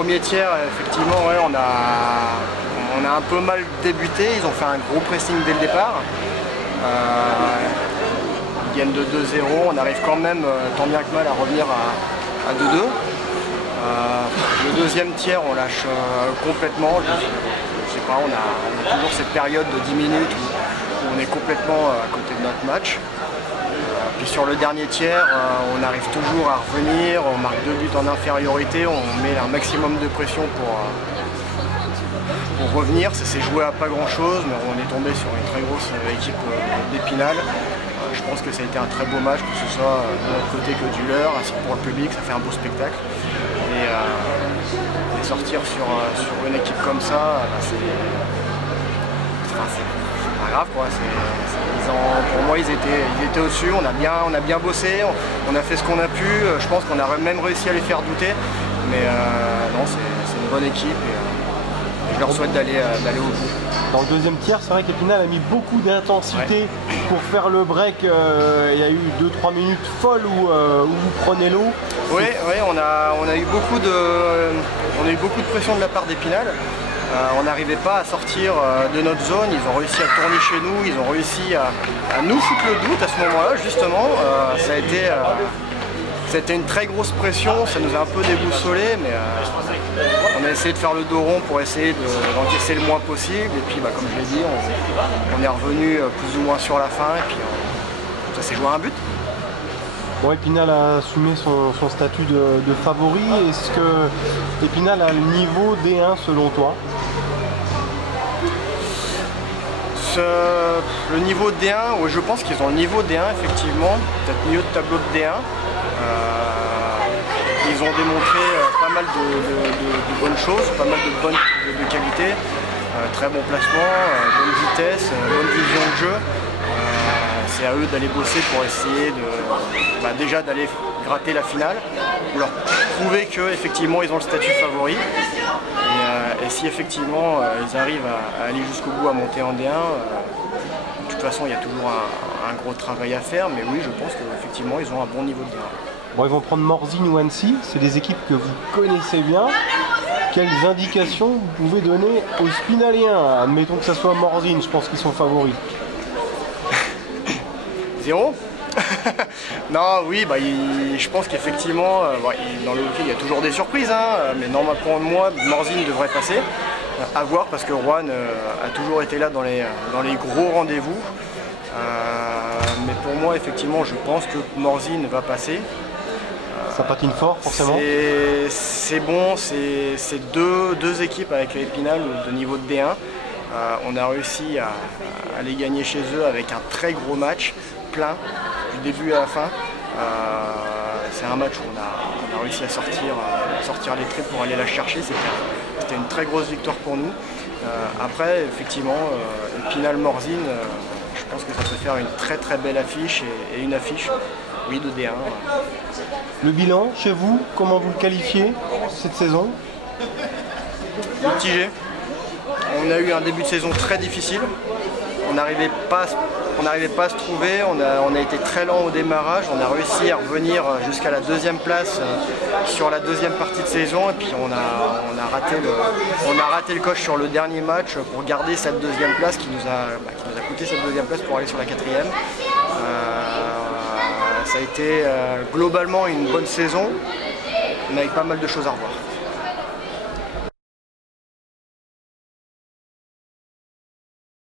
premier tiers, effectivement, ouais, on a un peu mal débuté. Ils ont fait un gros pressing dès le départ. Ils gagnent de 2-0. On arrive quand même, tant bien que mal, à revenir à 2-2. Le deuxième tiers, on lâche complètement. Je sais pas, on a toujours cette période de 10 minutes où on est complètement à côté de notre match. Puis sur le dernier tiers, on arrive toujours à revenir, on marque 2 buts en infériorité, on met un maximum de pression pour revenir. Ça s'est joué à pas grand chose, mais on est tombé sur une très grosse équipe d'Épinal. Je pense que ça a été un très beau match, que ce soit de notre côté que du leur, ainsi que pour le public, ça fait un beau spectacle. Et sortir sur une équipe comme ça, c'est pas grave quoi. Pour moi ils étaient au-dessus, on a bien bossé, on a fait ce qu'on a pu, je pense qu'on a même réussi à les faire douter, mais non, c'est une bonne équipe et je leur souhaite d'aller au bout. Dans le deuxième tiers, c'est vrai qu'Épinal a mis beaucoup d'intensité pour faire le break. Il y a eu 2-3 minutes folles où vous prenez l'eau. Oui, on a eu beaucoup de pression de la part d'Épinal. On n'arrivait pas à sortir de notre zone, ils ont réussi à tourner chez nous, ils ont réussi à nous foutre le doute à ce moment-là justement. Ça a été une très grosse pression, ça nous a un peu déboussolé, mais on a essayé de faire le dos rond pour essayer d'encaisser le moins possible. Et puis comme je l'ai dit, on est revenu plus ou moins sur la fin et puis ça s'est joué à un but. Bon, Épinal a assumé son statut de favori. Est-ce que Épinal a le niveau D1 selon toi? Le niveau D1, ouais, je pense qu'ils ont le niveau D1 effectivement, peut-être milieu de tableau de D1. Ils ont démontré pas mal de bonnes choses, pas mal de qualités, très bon placement, bonne vitesse, bonne vision de jeu. C'est à eux d'aller bosser pour essayer déjà d'aller gratter la finale, leur prouver qu'effectivement ils ont le statut favori. Et si effectivement ils arrivent à aller jusqu'au bout, à monter en D1, de toute façon il y a toujours un gros travail à faire, mais oui je pense qu'effectivement ils ont un bon niveau de D1. Bon, ils vont prendre Morzine ou Annecy, c'est des équipes que vous connaissez bien. Quelles indications vous pouvez donner aux Spinaliens? Admettons que ça soit Morzine, je pense qu'ils sont favoris. 0. Non, oui, je pense qu'effectivement, dans le hockey, il y a toujours des surprises, hein, mais normalement pour moi, Morzine devrait passer. À voir, parce que Rouen a toujours été là dans les gros rendez-vous. Mais pour moi, effectivement, je pense que Morzine va passer. Ça patine fort, forcément. C'est bon, c'est deux équipes avec Épinal de niveau de D1. On a réussi à les gagner chez eux avec un très gros match, plein, du début à la fin. C'est un match où on a réussi à sortir les tripes pour aller la chercher. C'était une très grosse victoire pour nous. Après, effectivement, Épinal-Morzine, je pense que ça peut faire une très très belle affiche et une affiche, oui, de D1. Le bilan, chez vous, comment vous le qualifiez cette saison? Mitigé. On a eu un début de saison très difficile. On n'arrivait pas à se trouver, on a été très lent au démarrage, on a réussi à revenir jusqu'à la deuxième place sur la deuxième partie de saison et puis on a raté le coche sur le dernier match pour garder cette deuxième place qui nous a coûté cette deuxième place pour aller sur la quatrième. Ça a été globalement une bonne saison, mais avec pas mal de choses à revoir.